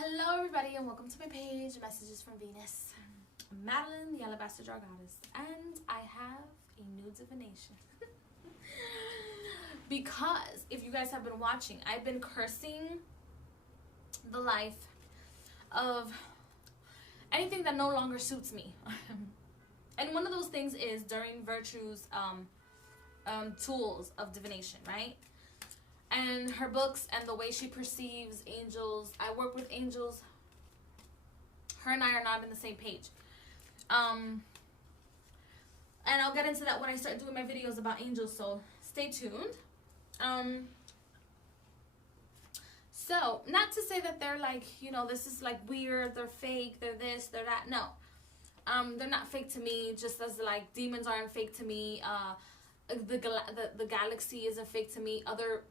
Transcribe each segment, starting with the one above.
Hello everybody and welcome to my page, Messages from Venus. I'm Madeline, the Alabaster Jar Goddess, and I have a new divination. Because if you guys have been watching, I've been cursing the life of anything that no longer suits me. And one of those things is during Virtue's tools of divination, right? And her books and the way she perceives angels. I work with angels. Her and I are not on the same page. And I'll get into that when I start doing my videos about angels, so stay tuned. So, not to say that they're like, you know, this is like weird, they're fake, they're this, they're that. No. They're not fake to me, just as like demons aren't fake to me. The galaxy isn't fake to me. Other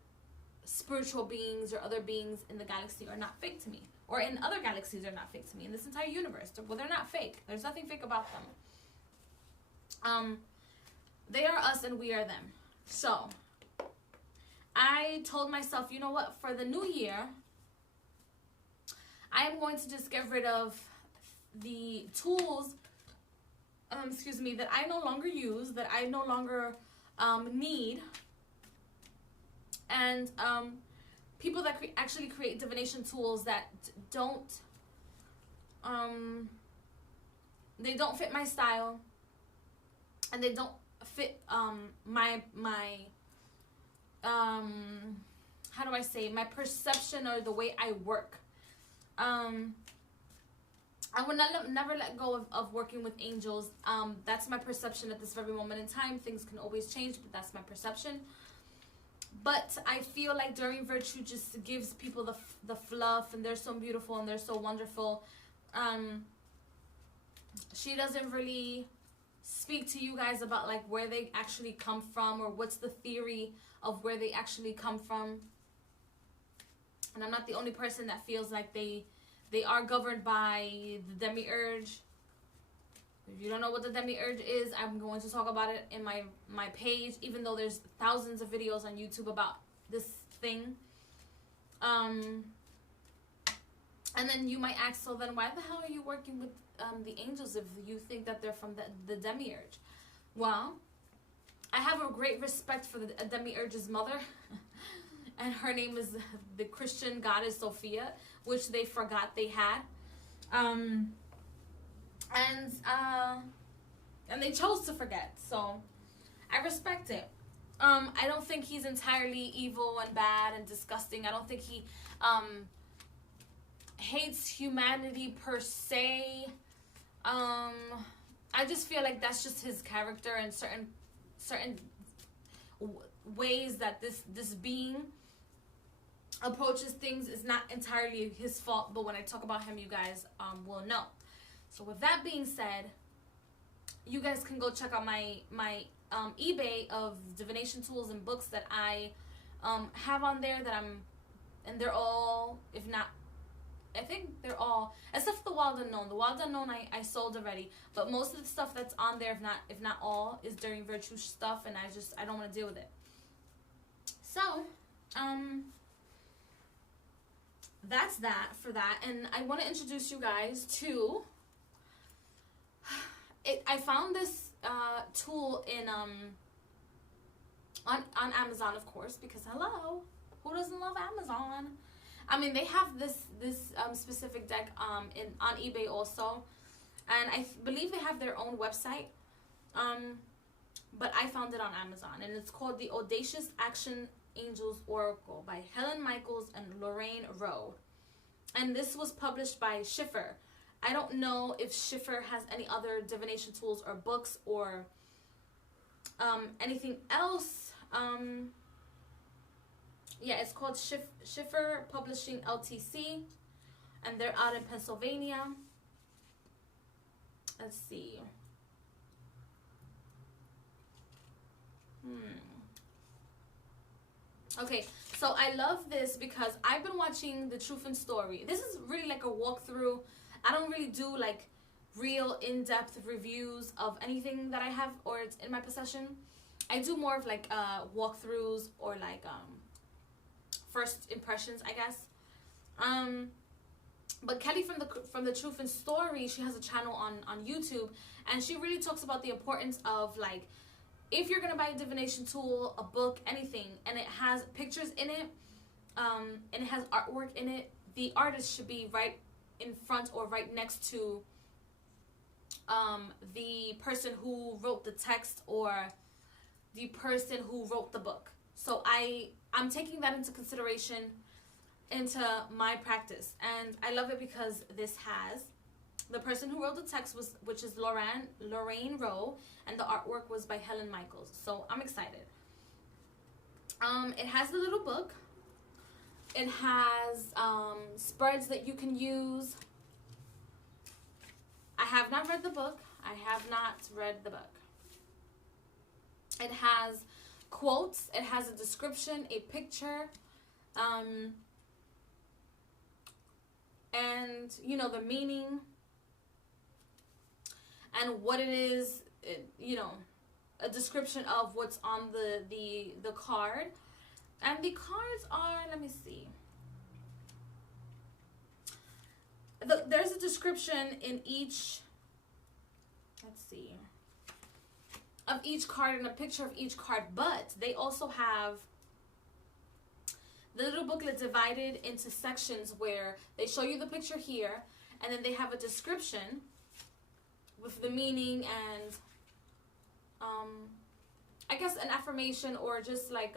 spiritual beings or other beings in the galaxy are not fake to me, or in other galaxies are not fake to me. In this entire universe, well, they're not fake. There's nothing fake about them. They are us and we are them. So I told myself, you know what, for the new year I am going to just get rid of the tools that I no longer use, that I no longer need. And people that actually create divination tools that don't fit my style, and they don't fit my how do I say, my perception or the way I work. I would never let go of working with angels. That's my perception at this very moment in time. Things can always change, but that's my perception. But I feel like during Virtue just gives people the fluff, and they're so beautiful and they're so wonderful. She doesn't really speak to you guys about like where they actually come from, or what's the theory of where they actually come from. And I'm not the only person that feels like they are governed by the demiurge. If you don't know what the demiurge is, I'm going to talk about it in my page, even though there's thousands of videos on YouTube about this thing. And then you might ask, so then why the hell are you working with the angels if you think that they're from the demiurge? Well, I have a great respect for the demiurge's mother. And her name is the Christian goddess Sophia, which they forgot they had. And they chose to forget, so I respect it. I don't think he's entirely evil and bad and disgusting. I don't think he hates humanity per se. I just feel like that's just his character, and certain ways that this being approaches things is not entirely his fault. But when I talk about him, you guys will know. So with that being said, you guys can go check out my eBay of divination tools and books that I have on there, and they're all, if not, I think they're all, except for the Wild Unknown. The Wild Unknown I sold already, but most of the stuff that's on there, if not all, is during Virtue stuff, and I don't want to deal with it. So, that's that for that, and I want to introduce you guys to. I found this tool in on Amazon, of course, because hello, who doesn't love Amazon? I mean, they have this specific deck on eBay also, and I believe they have their own website. But I found it on Amazon, and it's called the Audacious Action Angels Oracle by Helen Michaels and Lorraine Rowe, and this was published by Schiffer. I don't know if Schiffer has any other divination tools or books or anything else. Yeah, it's called Schiffer Publishing LTC, and they're out in Pennsylvania. Let's see. Okay, so I love this because I've been watching The Truth and Story. This is really like a walkthrough. I don't really do like real in-depth reviews of anything that I have or it's in my possession. I do more of like walkthroughs or like first impressions, I guess. But Kelly from the Truth and Story, she has a channel on YouTube, and she really talks about the importance of, like, if you're gonna buy a divination tool, a book, anything, and it has pictures in it, and it has artwork in it, the artist should be right in front or right next to the person who wrote the text or the person who wrote the book. So I'm taking that into consideration into my practice, and I love it because this has the person who wrote the text, which is Lorraine Rowe, and the artwork was by Helen Michaels. So I'm excited. It has the little book. It has spreads that you can use. I have not read the book. It has quotes. It has a description, a picture, and the meaning and what it is. A description of what's on the card. And the cards are, let me see. There's a description in each, let's see, of each card and a picture of each card, but they also have the little booklet divided into sections where they show you the picture here, and then they have a description with the meaning and I guess an affirmation or just like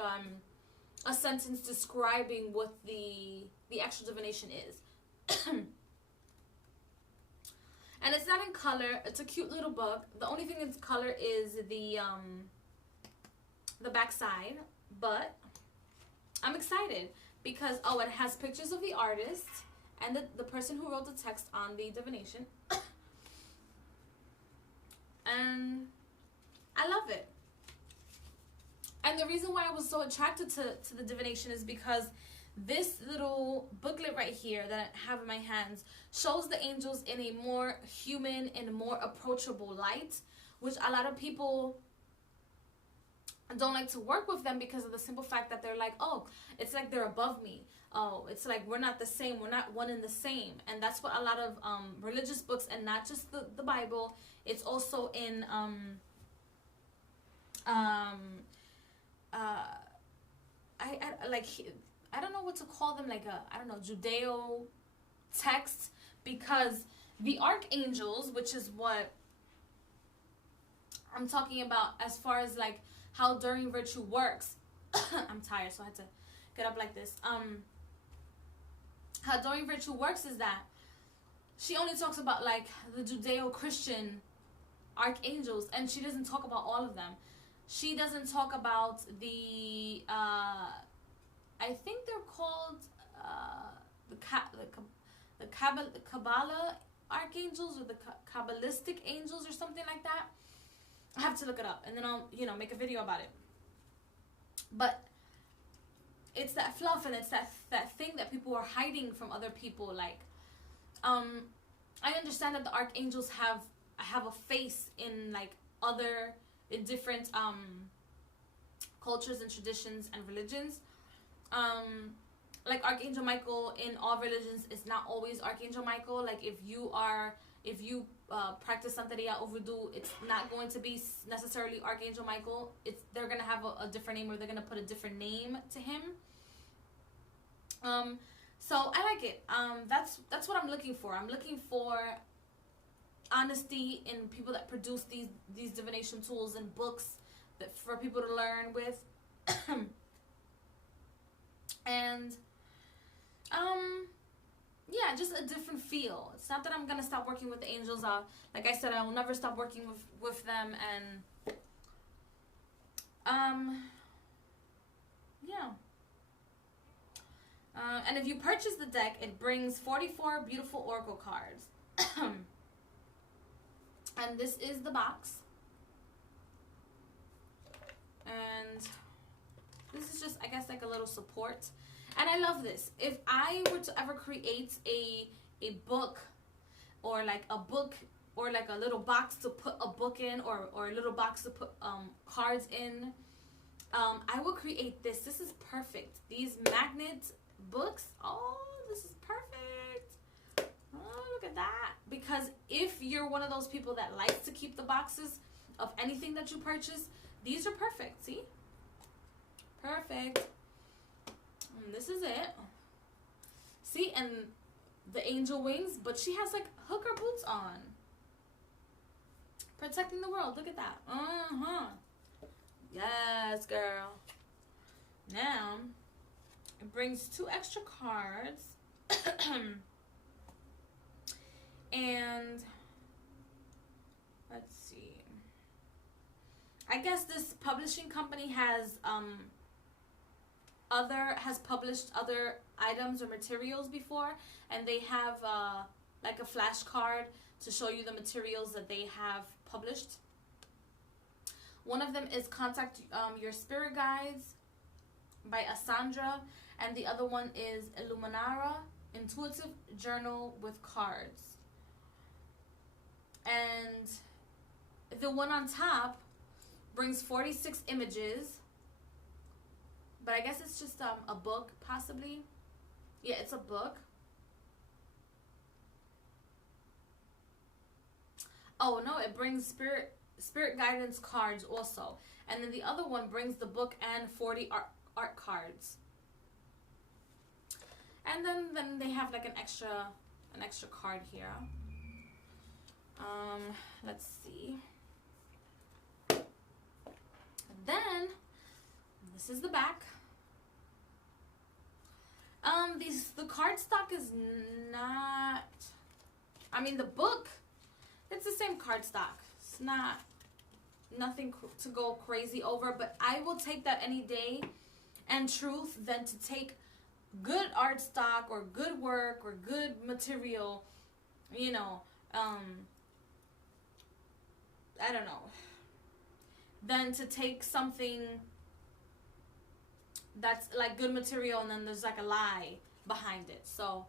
a sentence describing what the actual divination is. And it's not in color. It's a cute little book. The only thing in color is the back side, but I'm excited because it has pictures of the artist and the person who wrote the text on the divination. And I love it. And the reason why I was so attracted to the divination is because this little booklet right here that I have in my hands shows the angels in a more human and more approachable light, which a lot of people don't like to work with them because of the simple fact that they're like, oh, it's like they're above me. Oh, it's like we're not the same. We're not one and the same. And that's what a lot of religious books, and not just the Bible, it's also in I don't know what to call them, like Judeo text, because the archangels, which is what I'm talking about as far as like how Enduring Virtue works. I'm tired, so I had to get up like this. How Enduring Virtue works is that she only talks about like the Judeo-Christian archangels, and she doesn't talk about all of them. She doesn't talk about the I think they're called the Kabbalah archangels, or the Kabbalistic angels, or something like that. I have to look it up, and then I'll make a video about it. But it's that fluff, and it's that thing that people are hiding from other people. Like, I understand that the archangels have a face in like in different cultures and traditions and religions. Like Archangel Michael in all religions is not always Archangel Michael. Like if you practice Santeria or Voodoo, it's not going to be necessarily Archangel Michael. They're gonna have a different name, or they're gonna put a different name to him. So I like it. That's what I'm looking for. I'm looking for honesty in people that produce these divination tools and books that for people to learn with. And yeah, just a different feel. It's not that I'm gonna stop working with the angels. Like I said, I will never stop working with them. And yeah. And if you purchase the deck, it brings 44 beautiful oracle cards. And this is the box. And this is just, I guess, like a little support. And I love this. If I were to ever create a book, or like a book, or like a little box to put a book in, or a little box to put cards in, I will create this. This is perfect. These magnet books, oh, this is perfect. Oh, look at that. Because if you're one of those people that likes to keep the boxes of anything that you purchase, these are perfect. See? Perfect. And this is it. See? And the angel wings, but she has like hooker boots on. Protecting the world. Look at that. Yes, girl. Now, it brings 2 extra cards. And let's see. I guess this publishing company has published other items or materials before, and they have like a flashcard to show you the materials that they have published. One of them is Contact Your Spirit Guides by Asandra, and the other one is Illuminara, Intuitive Journal with Cards. And the one on top brings 46 images, but I guess it's just a book, possibly. Yeah, it's a book. Oh no, it brings spirit guidance cards also, and then the other one brings the book and 40 art cards. And then they have like an extra card here. Let's see. Then this is the back. The card stock is not, I mean, the book, it's the same card stock. It's nothing to go crazy over, but I will take that any day and truth than to take good art stock or good work or good material, you know, I don't know, than to take something that's like good material and then there's like a lie behind it. So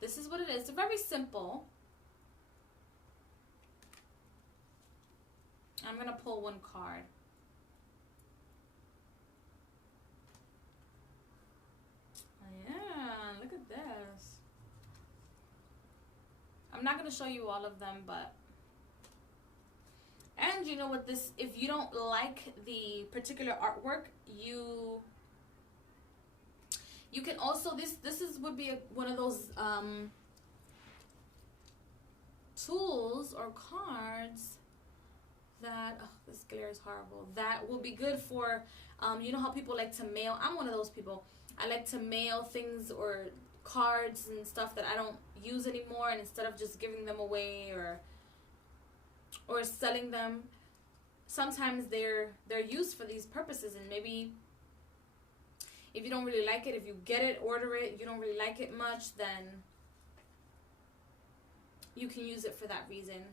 this is what it is. It's very simple. I'm gonna pull one card. Yeah, look at this. I'm not gonna show you all of them, but, and you know what, this, if you don't like the particular artwork, you can also, this would be one of those tools or cards that, oh, this glare is horrible, that will be good for, you know how people like to mail, I'm one of those people, I like to mail things or cards and stuff that I don't use anymore, and instead of just giving them away or selling them, sometimes they're used for these purposes. And maybe if you don't really like it, if you get it, order it, you don't really like it much, then you can use it for that reason.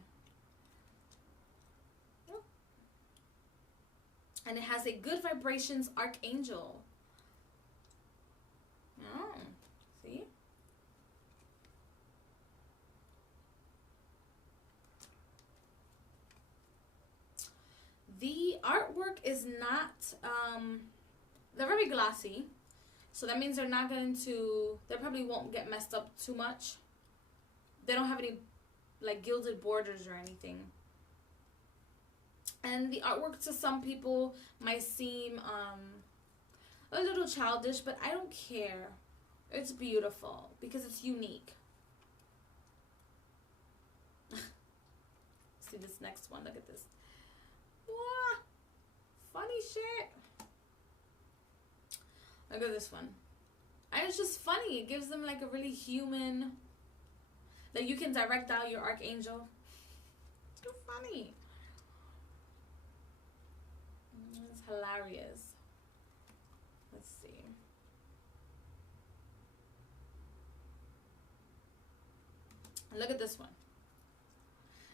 And it has a good vibrations Archangel. Oh, see? The artwork is not, they're very glossy. So that means they're not going to, they probably won't get messed up too much. They don't have any like gilded borders or anything. And the artwork to some people might seem a little childish, but I don't care. It's beautiful because it's unique. See this next one, look at this. Wow, funny shit. Look at this one. And it's just funny. It gives them like a really human, that you can direct out your Archangel. It's so funny. It's hilarious. Let's see. Look at this one.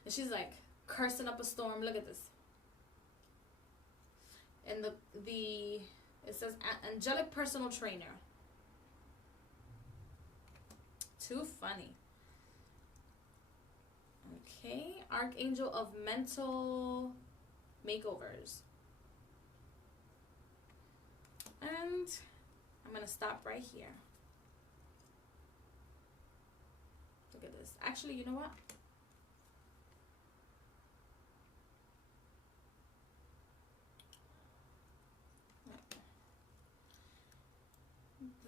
And she's like cursing up a storm. Look at this. And it says angelic personal trainer. Too funny. Okay, Archangel of mental makeovers. And I'm gonna stop right here. The Look at this. Actually, you know what?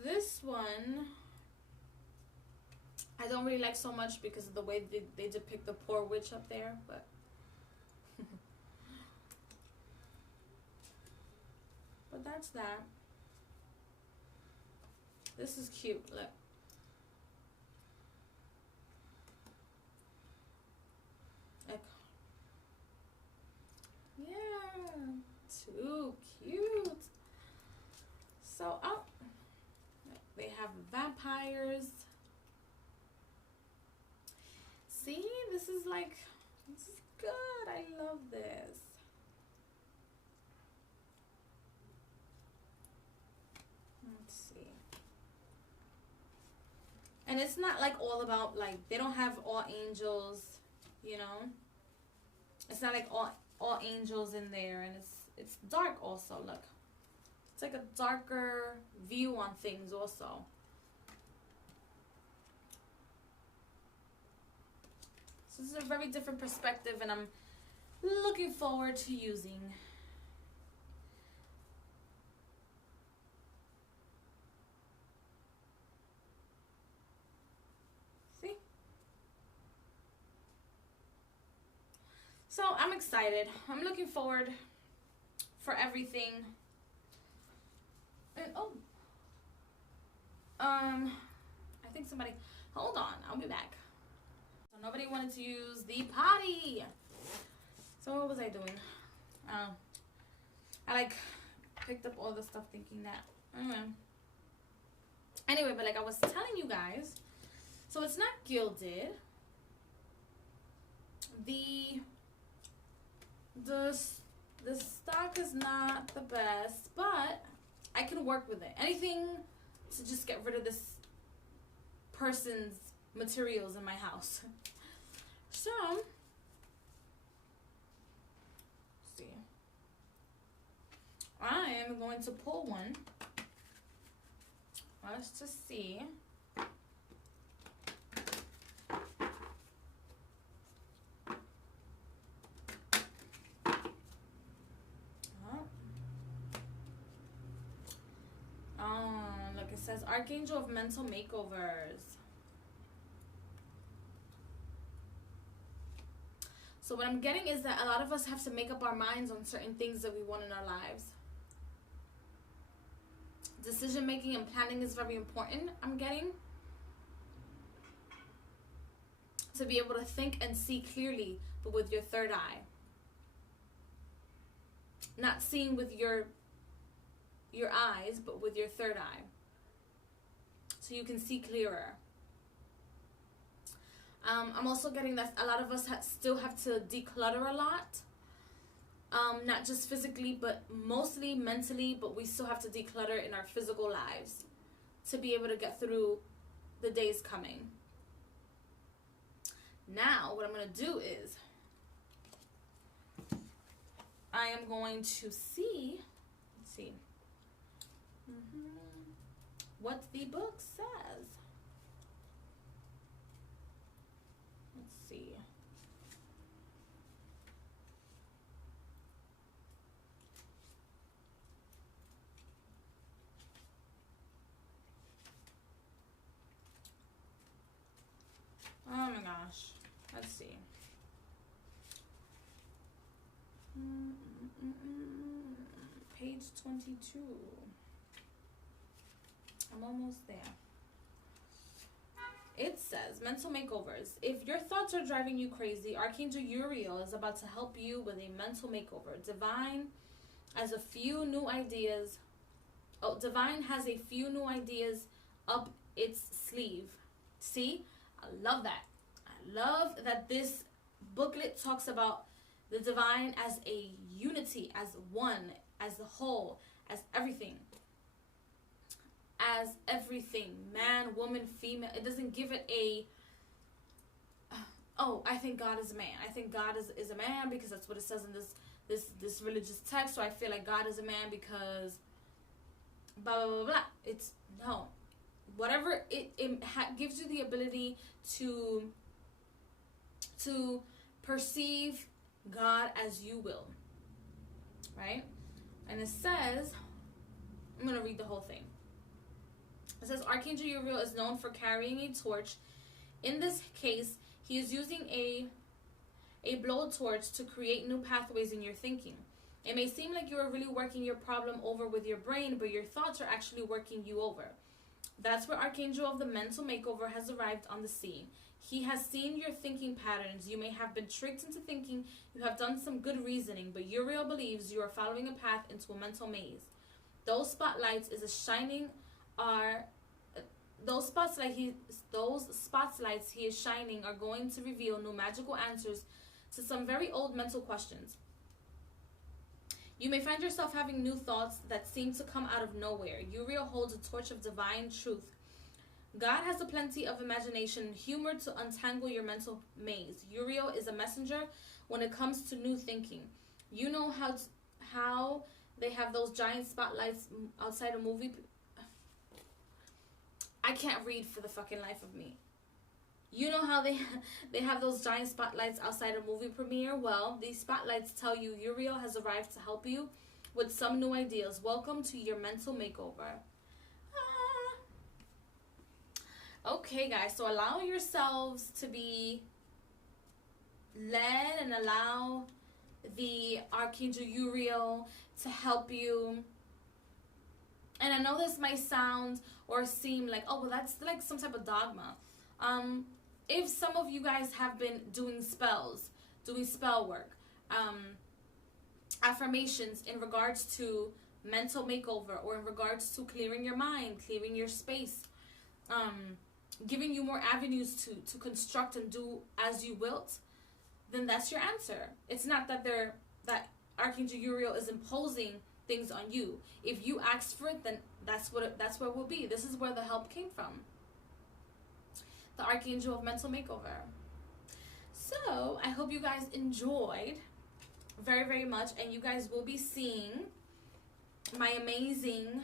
This one I don't really like so much because of the way they depict the poor witch up there, but but that's that. This is cute. Look. Like, yeah, too cute. So, oh, they have vampires. See, this is good. I love this. Let's see. And it's not like all about, like, they don't have all angels, you know. It's not like all angels in there, and it's dark also. Look, it's like a darker view on things also. So this is a very different perspective, and I'm looking forward to using. See? So I'm excited. I'm looking forward for everything. And oh, I think somebody. Hold on, I'll be back. So nobody wanted to use the potty. So what was I doing? I like picked up all the stuff thinking that. Anyway, but like I was telling you guys, so it's not gilded. The stock is not the best, but I can work with it. Anything to just get rid of this person's materials in my house. So, let's see. I am going to pull one. Let's just see. Look, it says Archangel of Mental Makeovers. So what I'm getting is that a lot of us have to make up our minds on certain things that we want in our lives. Decision making and planning is very important, I'm getting. To be able to think and see clearly, but with your third eye. Not seeing with your eyes, but with your third eye. So you can see clearer. I'm also getting that a lot of us still have to declutter a lot. Not just physically, but mostly mentally, but we still have to declutter in our physical lives to be able to get through the days coming. Now, what I'm going to do is I am going to see, let's see, what the book says. Let's see. Oh my gosh. Let's see. Page 22. I'm almost there. It says, mental makeovers. If your thoughts are driving you crazy, Archangel Uriel is about to help you with a mental makeover. Divine has a few new ideas up its sleeve. See? I love that. I love that this booklet talks about the divine as a unity, as one, as the whole, as everything. As everything. Man, woman, female. It doesn't give it a, oh, I think God is a man. I think God is a man because that's what it says in this religious text. So I feel like God is a man because blah, blah, blah, blah. It's, no. whatever gives you the ability to perceive God as you will, right? And it says, I'm going to read the whole thing. It says, Archangel Uriel is known for carrying a torch. In this case, he is using a blowtorch to create new pathways in your thinking. It may seem like you are really working your problem over with your brain, but your thoughts are actually working you over. That's where Archangel of the mental makeover has arrived on the scene. He has seen your thinking patterns. You may have been tricked into thinking you have done some good reasoning, but Uriel believes you are following a path into a mental maze. Those spotlights he is shining are going to reveal new magical answers to some very old mental questions. You may find yourself having new thoughts that seem to come out of nowhere. Uriel holds a torch of divine truth. God has a plenty of imagination and humor to untangle your mental maze. Uriel is a messenger when it comes to new thinking. You know how they have those giant spotlights outside a movie. I can't read for the fucking life of me. You know how they have those giant spotlights outside a movie premiere? Well, these spotlights tell you Uriel has arrived to help you with some new ideas. Welcome to your mental makeover. Okay, guys, so allow yourselves to be led and allow the Archangel Uriel to help you. And I know this might sound or seem like, oh, well, that's like some type of dogma. If some of you guys have been doing spells, doing spell work, affirmations in regards to mental makeover or in regards to clearing your mind, clearing your space, giving you more avenues to construct and do as you wilt, then that's your answer. It's not that that Archangel Uriel is imposing things on you. If you ask for it, then that's where it will be. This is where the help came from. The Archangel of Mental Makeover. So I hope you guys enjoyed very, very much, and you guys will be seeing my amazing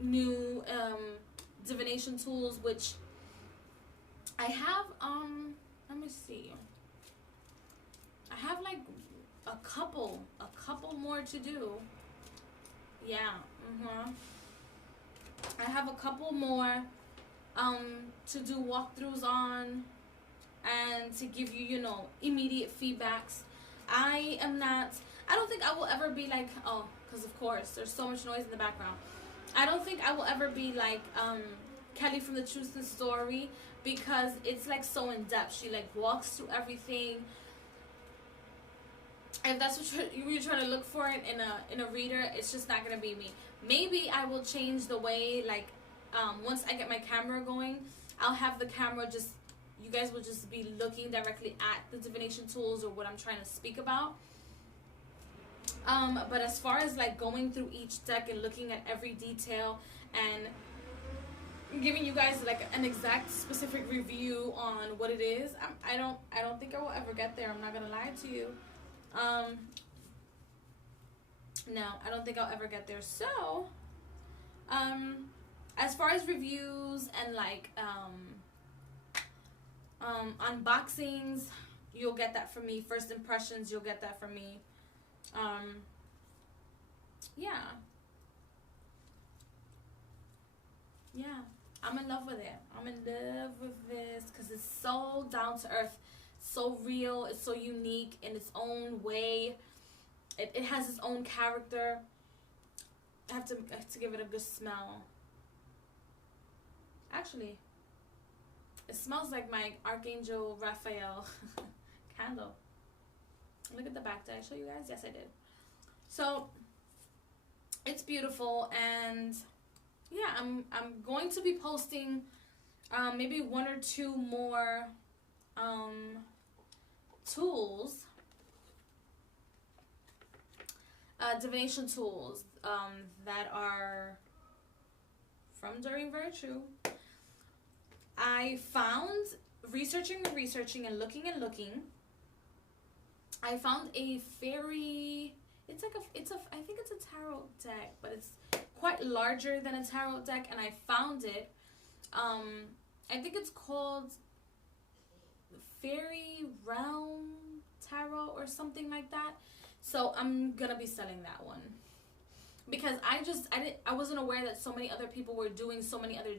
new divination tools, which I have let me see, I have like a couple more to do. I have a couple more to do walkthroughs on and to give you, you know, immediate feedbacks. I don't think I will ever be like, because of course there's so much noise in the background. I don't think I will ever be like Kelly from the Truth and Story, because it's like so in depth. She like walks through everything. If that's what you're trying to look for in a reader, it's just not gonna be me. Maybe I will change the way, like once I get my camera going, I'll have the camera just, you guys will just be looking directly at the divination tools or what I'm trying to speak about. But as far as like going through each deck and looking at every detail and giving you guys like an exact specific review on what it is, I don't think I will ever get there. I'm not gonna lie to you. No, I don't think I'll ever get there. So as far as reviews and like unboxings, you'll get that from me. First impressions, you'll get that from me. Yeah, I'm in love with it. I'm in love with this because it's so down to earth, so real, it's so unique in its own way. It has its own character. I have to give it a good smell. Actually, it smells like my Archangel Raphael candle. Look at the back. Did I show you guys? Yes, I did. So it's beautiful, and yeah, I'm going to be posting maybe one or two more tools, divination tools that are from During Virtue. I found researching and looking, I found a fairy, I think it's a tarot deck, but it's quite larger than a tarot deck, and I found it. I think it's called Fairy Realm Tarot or something like that. So I'm gonna be selling that one because I wasn't aware that so many other people were doing so many other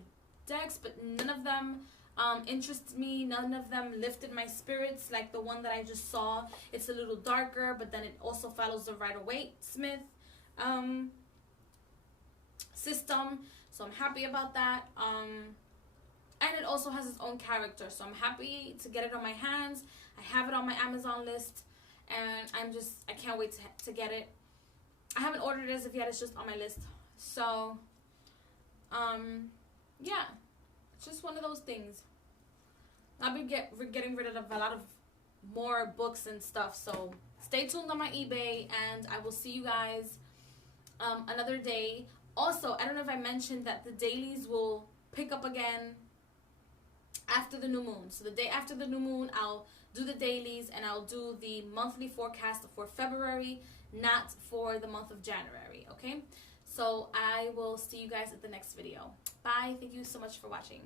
decks, but none of them interested me. None of them lifted my spirits like the one that I just saw. It's a little darker, but then it also follows the Rider-Waite-Smith system, so I'm happy about that. And it also has its own character, so I'm happy to get it on my hands. I have it on my Amazon list, and I can't wait to get it. I haven't ordered it as of yet, it's just on my list. So yeah, it's just one of those things. I'll be getting rid of a lot of more books and stuff, so stay tuned on my eBay, and I will see you guys another day. Also, I don't know if I mentioned that the dailies will pick up again after the new moon. So the day after the new moon, I'll do the dailies, and I'll do the monthly forecast for February, not for the month of January, okay? So I will see you guys at the next video. Bye. Thank you so much for watching.